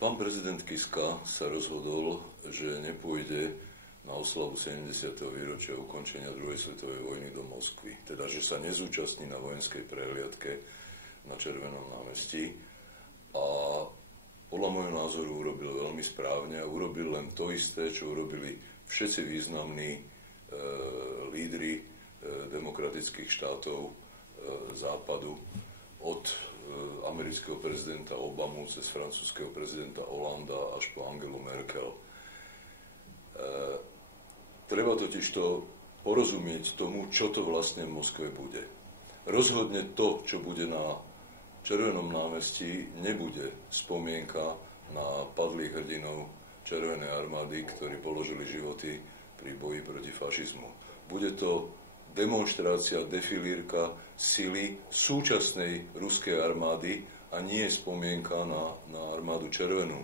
Pán prezident Kiska sa rozhodol, že nepôjde na oslavu 70. výročia ukončenia druhej svetovej vojny do Moskvy. Teda, že sa nezúčastní na vojenskej prehliadke na Červenom námestí. A podľa môjho názoru urobil veľmi správne a urobil len to isté, čo urobili všetci významní lídri demokratických štátov západu, od amerického prezidenta Obamu cez francúzskeho prezidenta Hollanda až po Angelu Merkel. Treba totižto porozumieť tomu, čo to vlastne v Moskve bude. Rozhodne to, čo bude na Červenom námestí, nebude spomienka na padlých hrdinov Červenej armády, ktorí položili životy pri boji proti fašizmu. Bude to demonštrácia, defilírka sily súčasnej ruskej armády a nie spomienka na armádu červenú.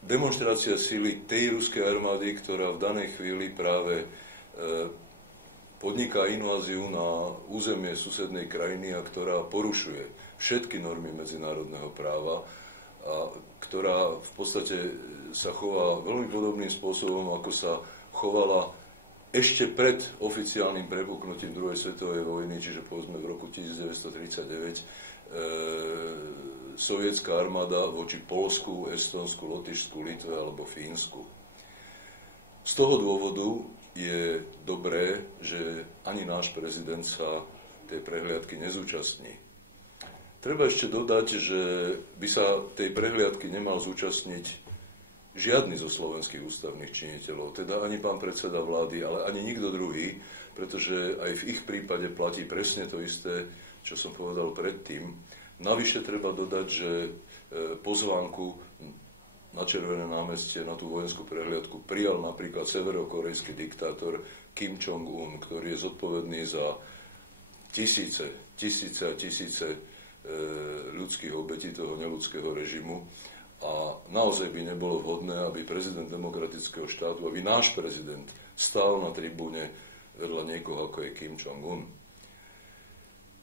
Demonštrácia sily tej ruskej armády, ktorá v danej chvíli práve podniká inváziu na územie susednej krajiny a ktorá porušuje všetky normy medzinárodného práva a ktorá v podstate sa chová veľmi podobným spôsobom, ako sa chovala ešte pred oficiálnym prepuknutím druhej svetovej vojny, čiže povedzme v roku 1939, sovietská armáda voči Poľsku, Estónsku, Lotyšsku, Litve alebo Fínsku. Z toho dôvodu je dobré, že ani náš prezident sa tej prehliadky nezúčastní. Treba ešte dodať, že by sa tej prehliadky nemal zúčastniť žiadny zo slovenských ústavných činiteľov, teda ani pán predseda vlády, ale ani nikto druhý, pretože aj v ich prípade platí presne to isté, čo som povedal predtým. Navyše treba dodať, že pozvánku na Červené námestie, na tú vojenskú prehliadku prijal napríklad severokorejský diktátor Kim Jong-un, ktorý je zodpovedný za tisíce a tisíce ľudských obetí toho neľudského režimu. A naozaj by nebolo vhodné, aby prezident demokratického štátu, aby náš prezident stál na tribúne vedľa niekoho, ako je Kim Jong-un.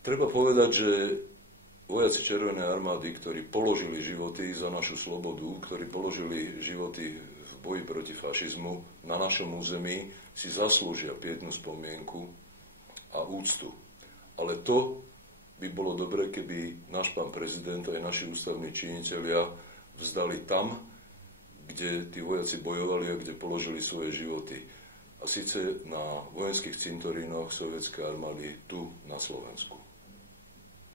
Treba povedať, že vojaci Červenej armády, ktorí položili životy za našu slobodu, ktorí položili životy v boji proti fašizmu na našom území, si zaslúžia pietnú spomienku a úctu. Ale to by bolo dobre, keby náš pán prezident aj naši ústavní činitelia vzdali tam, kde tí vojaci bojovali a kde položili svoje životy. A síce na vojenských cintorínoch sovietskej armády tu na Slovensku.